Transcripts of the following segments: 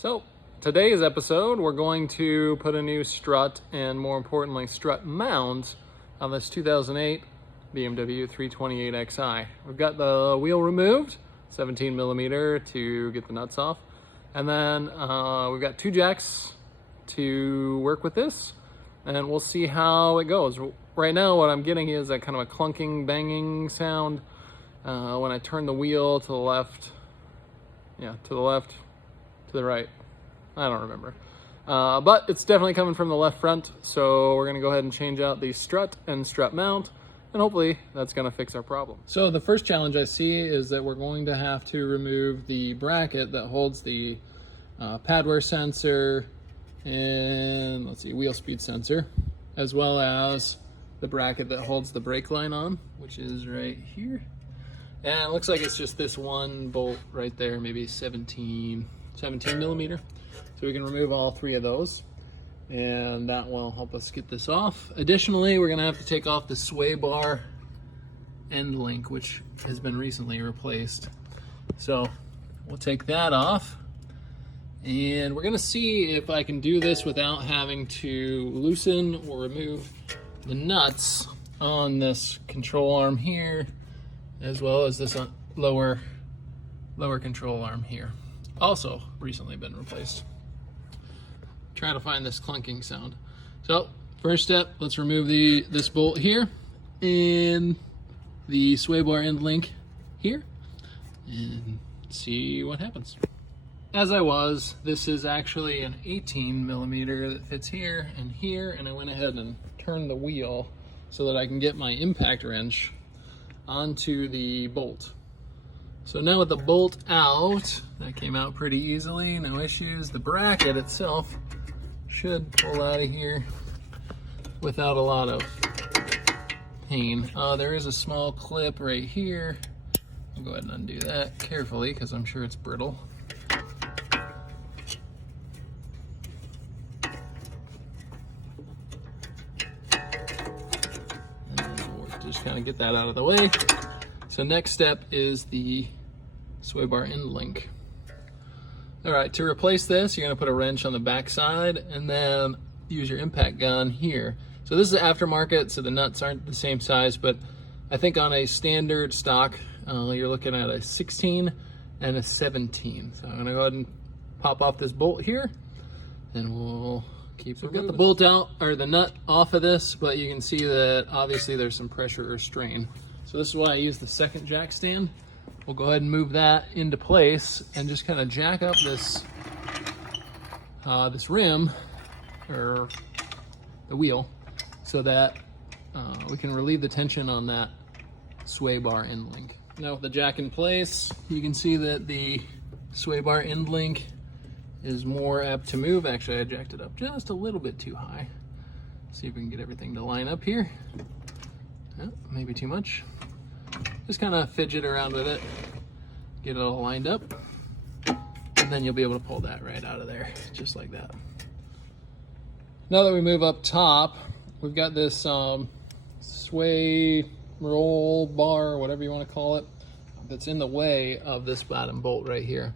So today's episode, we're going to put a new strut and more importantly strut mount on this 2008 BMW 328xi. We've got the wheel removed, 17 millimeter to get the nuts off. And then we've got two jacks to work with this and we'll see how it goes. Right now what I'm getting is that kind of a clunking, banging sound when I turn the wheel to the left. Yeah, to the left, to the right. I don't remember. But it's definitely coming from the left front. So we're gonna go ahead and change out the strut and strut mount and hopefully that's gonna fix our problem. So the first challenge I see is that we're going to have to remove the bracket that holds the pad wear sensor and let's see, wheel speed sensor, as well as the bracket that holds the brake line on, which is right here. And it looks like it's just this one bolt right there, maybe 17 millimeter. So we can remove all three of those and that will help us get this off. Additionally, we're gonna have to take off the sway bar end link, which has been recently replaced. So we'll take that off and we're gonna see if I can do this without having to loosen or remove the nuts on this control arm here, as well as this lower control arm here. Also recently been replaced. Try to find this clunking sound. So first step, let's remove this bolt here and the sway bar end link here and see what happens. As I was, this is actually an 18 millimeter that fits here, and I went ahead and turned the wheel so that I can get my impact wrench onto the bolt. So now with the bolt out, that came out pretty easily, no issues. The bracket itself should pull out of here without a lot of pain. There is a small clip right here. I'll go ahead and undo that carefully because I'm sure it's brittle. Just kind of get that out of the way. So next step is the sway bar end link. All right, to replace this, you're gonna put a wrench on the back side and then use your impact gun here. So this is aftermarket, so the nuts aren't the same size, but I think on a standard stock, you're looking at a 16 and a 17. So I'm gonna go ahead and pop off this bolt here and we'll keep it. We've got the bolt out, or the nut off of this, but you can see that obviously there's some pressure or strain. So this is why I use the second jack stand. We'll go ahead and move that into place and just kind of jack up this this rim, or the wheel, so that we can relieve the tension on that sway bar end link. Now with the jack in place, you can see that the sway bar end link is more apt to move. Actually, I jacked it up just a little bit too high. See if we can get everything to line up here. Oh, maybe too much. Just kind of fidget around with it, get it all lined up, and then you'll be able to pull that right out of there, just like that. Now that we move up top, we've got this sway roll bar, whatever you want to call it, that's in the way of this bottom bolt right here.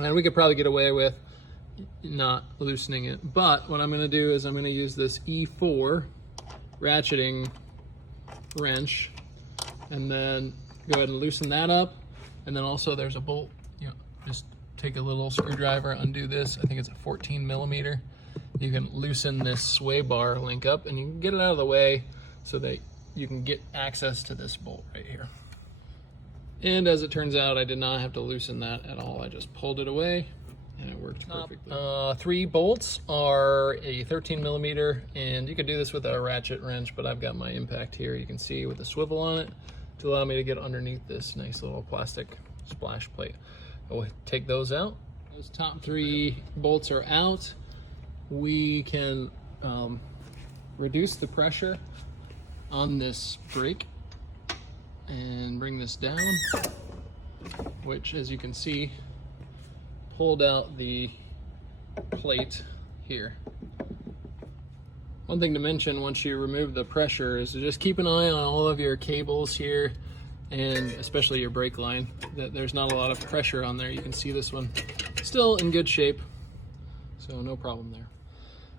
And we could probably get away with not loosening it, but what I'm going to do is I'm going to use this E4 ratcheting wrench and then go ahead and loosen that up. And then also there's a bolt, you know, just take a little screwdriver, undo this. I think it's a 14 millimeter. You can loosen this sway bar link up and you can get it out of the way so that you can get access to this bolt right here. And as it turns out, I did not have to loosen that at all. I just pulled it away and it worked perfectly. 3 bolts are a 13 millimeter, and you could do this with a ratchet wrench, but I've got my impact here, you can see, with a swivel on it to allow me to get underneath this nice little plastic splash plate. I will take those out. Those top 3 bolts are out. We can reduce the pressure on this brake and bring this down, which, as you can see, pulled out the plate here. One thing to mention once you remove the pressure is to just keep an eye on all of your cables here, and especially your brake line, that there's not a lot of pressure on there. You can see this one still in good shape, So no problem there.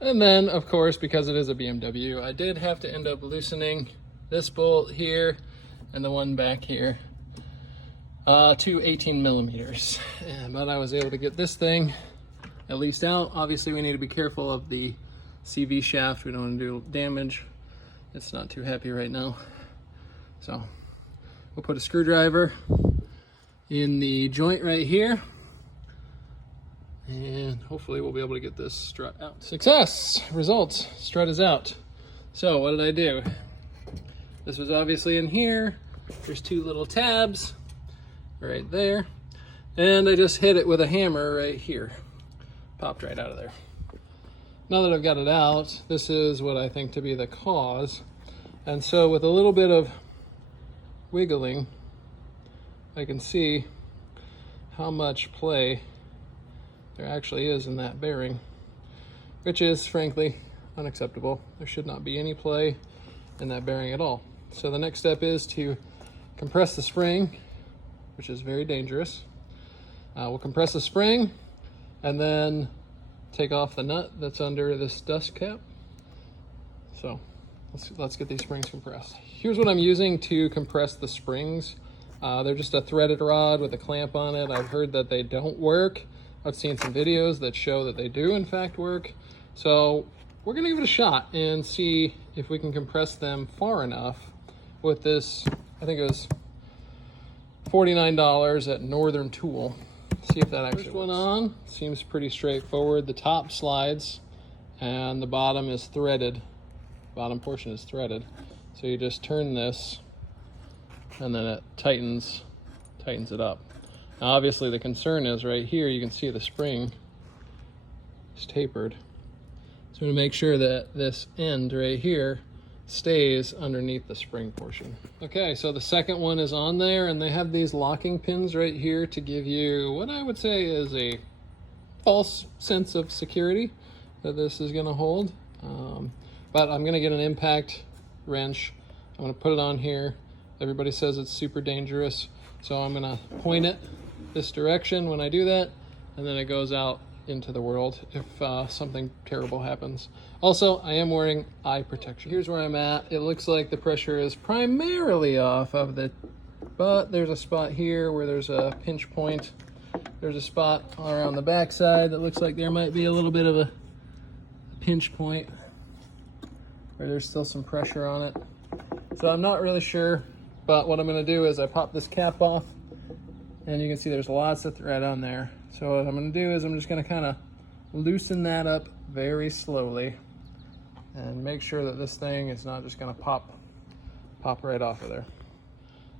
And then, of course, because it is a BMW, I did have to end up loosening this bolt here and the one back here to 18 millimeters. But I was able to get this thing at least out. Obviously, we need to be careful of the CV shaft. We don't want to do damage. It's not too happy right now. So we'll put a screwdriver in the joint right here, and hopefully we'll be able to get this strut out. Success! Results. Strut is out. So what did I do? This was obviously in here. There's two little tabs right there. And I just hit it with a hammer right here. Popped right out of there. Now that I've got it out, this is what I think to be the cause. And so with a little bit of wiggling, I can see how much play there actually is in that bearing, which is frankly unacceptable. There should not be any play in that bearing at all. So the next step is to compress the spring, which is very dangerous. We'll compress the spring and then take off the nut that's under this dust cap. So let's get these springs compressed. Here's what I'm using to compress the springs. They're just a threaded rod with a clamp on it. I've heard that they don't work. I've seen some videos that show that they do in fact work. So we're gonna give it a shot and see if we can compress them far enough with this, I think it was $49 at Northern Tool. See if that actually works. First one on, seems pretty straightforward. The top slides and the bottom is threaded. Bottom portion is threaded. So you just turn this and then it tightens it up. Now obviously the concern is right here, you can see the spring is tapered. So I'm gonna make sure that this end right here stays underneath the spring portion. Okay, so the second one is on there and they have these locking pins right here to give you what I would say is a false sense of security that this is gonna hold. But I'm gonna get an impact wrench. I'm gonna put it on here. Everybody says it's super dangerous. So I'm gonna point it this direction when I do that, and then it goes out into the world if something terrible happens. Also, I am wearing eye protection. Here's where I'm at. It looks like the pressure is primarily off of the, but there's a spot here where there's a pinch point. There's a spot around the back side that looks like there might be a little bit of a pinch point where there's still some pressure on it. So I'm not really sure, but what I'm gonna do is I pop this cap off and you can see there's lots of thread on there. So what I'm gonna do is I'm just gonna kind of loosen that up very slowly and make sure that this thing is not just gonna pop right off of there.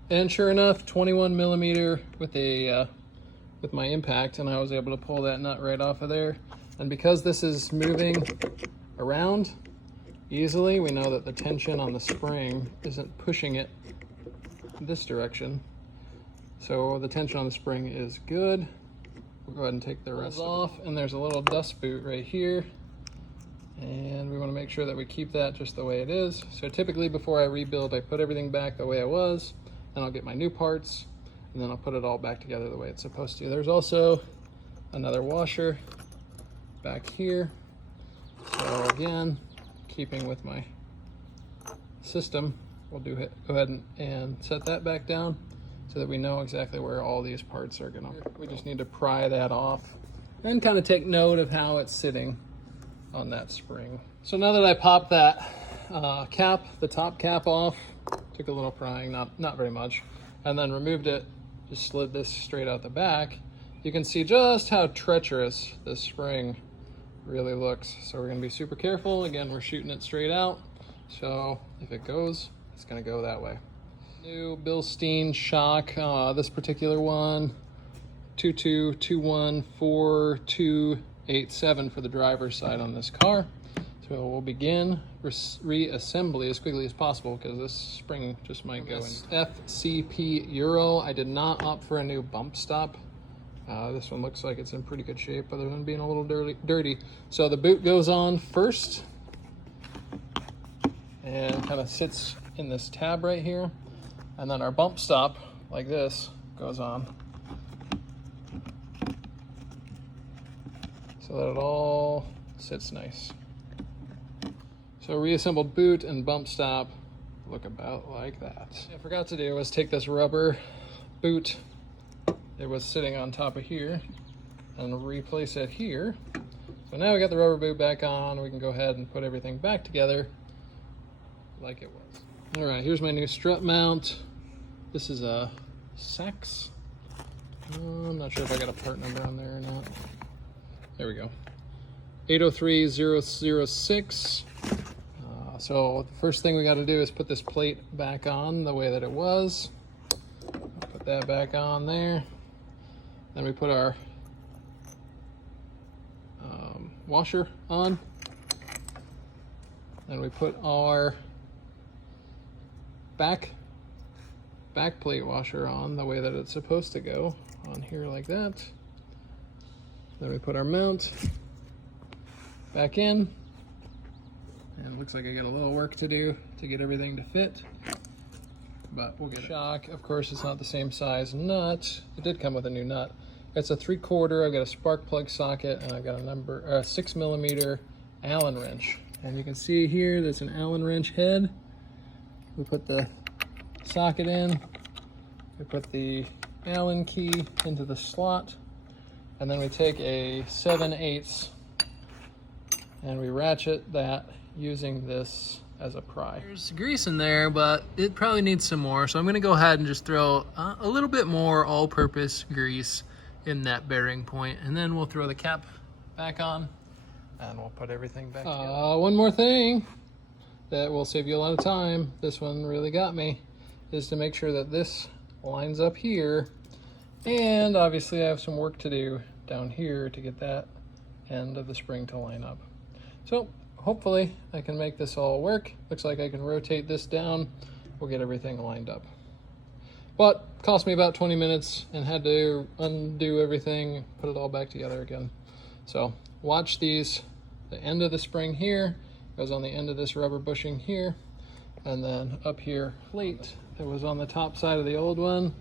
And sure enough, 21 millimeter with my impact, and I was able to pull that nut right off of there. And because this is moving around easily, we know that the tension on the spring isn't pushing it this direction. So the tension on the spring is good. We'll go ahead and take the rest off, and there's a little dust boot right here. And we want to make sure that we keep that just the way it is. So typically before I rebuild, I put everything back the way it was, and I'll get my new parts, and then I'll put it all back together the way it's supposed to. There's also another washer back here. So again, keeping with my system, we'll go ahead and set that back down so that we know exactly where all these parts are gonna. We just need to pry that off and kind of take note of how it's sitting on that spring. So now that I popped that cap, the top cap off, took a little prying, not very much, and then removed it, just slid this straight out the back, you can see just how treacherous this spring really looks. So we're gonna be super careful. Again, we're shooting it straight out. So if it goes, it's gonna go that way. New Bilstein shock, this particular one, 22214287 for the driver's side on this car. So we'll begin reassembly as quickly as possible because this spring just might go in. FCP Euro. I did not opt for a new bump stop. This one looks like it's in pretty good shape other than being a little dirty. So the boot goes on first and kind of sits in this tab right here. And then our bump stop, like this, goes on. so that it all sits nice. So reassembled boot and bump stop look about like that. What I forgot to do was take this rubber boot that was sitting on top of here and replace it here. So now we got the rubber boot back on, we can go ahead and put everything back together like it was. All right, here's my new strut mount. This is a Saks. I'm not sure if I got a part number on there or not. There we go. 803006. So the first thing we got to do is put this plate back on the way that it was. Put that back on there. Then we put our washer on. Then we put our back plate washer on the way that it's supposed to go on here like that. Then we put our mount back in, and it looks like I got a little work to do to get everything to fit, but we'll get it. Shock, of course, it's not the same size nut. It did come with a new nut. It's a 3/4. I've got a spark plug socket, and I've got a 6mm Allen wrench. And you can see here there's an Allen wrench head. We put the socket in, we put the Allen key into the slot, and then we take a 7/8 and we ratchet that using this as a pry. There's grease in there, but it probably needs some more, so I'm going to go ahead and just throw a little bit more all-purpose grease in that bearing point, and then we'll throw the cap back on and we'll put everything back together. One more thing that will save you a lot of time, this one really got me, is to make sure that this lines up here, and obviously I have some work to do down here to get that end of the spring to line up. So hopefully I can make this all work. Looks like I can rotate this down. We'll get everything lined up. But cost me about 20 minutes and had to undo everything, put it all back together again. So watch these. The end of the spring here goes on the end of this rubber bushing here, and then up here plate that was on the top side of the old one.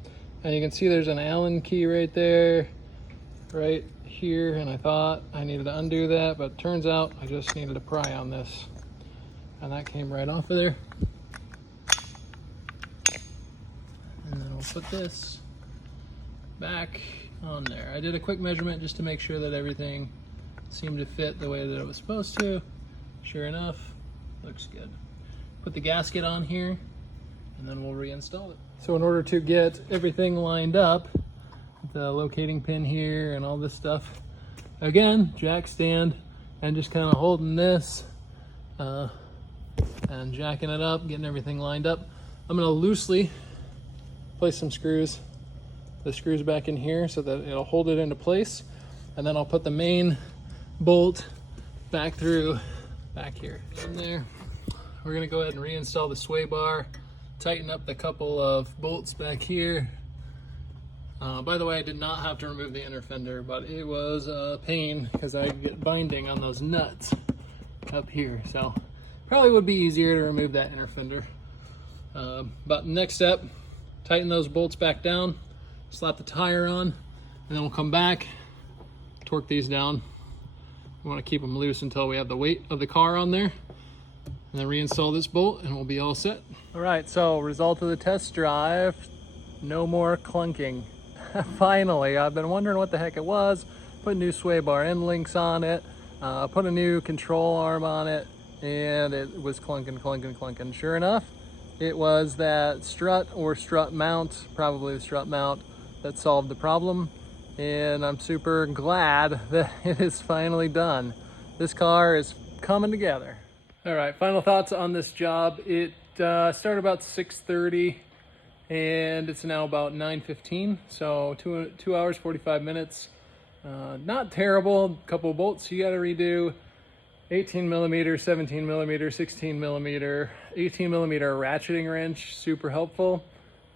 And you can see there's an Allen key right there, right here, and I thought I needed to undo that, but turns out I just needed to pry on this, and that came right off of there. And then we'll put this back on there. I did a quick measurement just to make sure that everything seemed to fit the way that it was supposed to. Sure enough, looks good. Put the gasket on here, and then we'll reinstall it. So in order to get everything lined up, the locating pin here and all this stuff, again, jack stand, and just kind of holding this and jacking it up, getting everything lined up. I'm going to loosely place some screws, the screws back in here so that it'll hold it into place, and then I'll put the main bolt back through back here. In there, we're going to go ahead and reinstall the sway bar, tighten up the couple of bolts back here. By the way, I did not have to remove the inner fender, but it was a pain because I get binding on those nuts up here, so probably would be easier to remove that inner fender. But next step, tighten those bolts back down, slap the tire on, and then we'll come back, torque these down. We want to keep them loose until we have the weight of the car on there, and then reinstall this bolt and we'll be all set. All right, so result of the test drive, no more clunking. Finally, I've been wondering what the heck it was. Put new sway bar end links on it, put a new control arm on it, and it was clunking. Sure enough, it was that strut or strut mount, probably the strut mount, that solved the problem. And I'm super glad that it is finally done. This car is coming together. All right, final thoughts on this job. It started about 6:30 and it's now about 9:15, so 2 hours 45 minutes. Not terrible. A couple of bolts you got to redo. 18mm, 17mm, 16mm, 18mm ratcheting wrench, super helpful.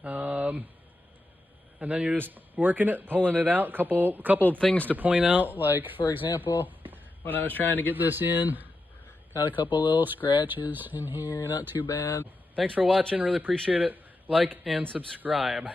And then you're just working it, pulling it out. Couple of things to point out, like for example, when I was trying to get this in, got a couple little scratches in here, not too bad. Thanks for watching, really appreciate it. Like and subscribe.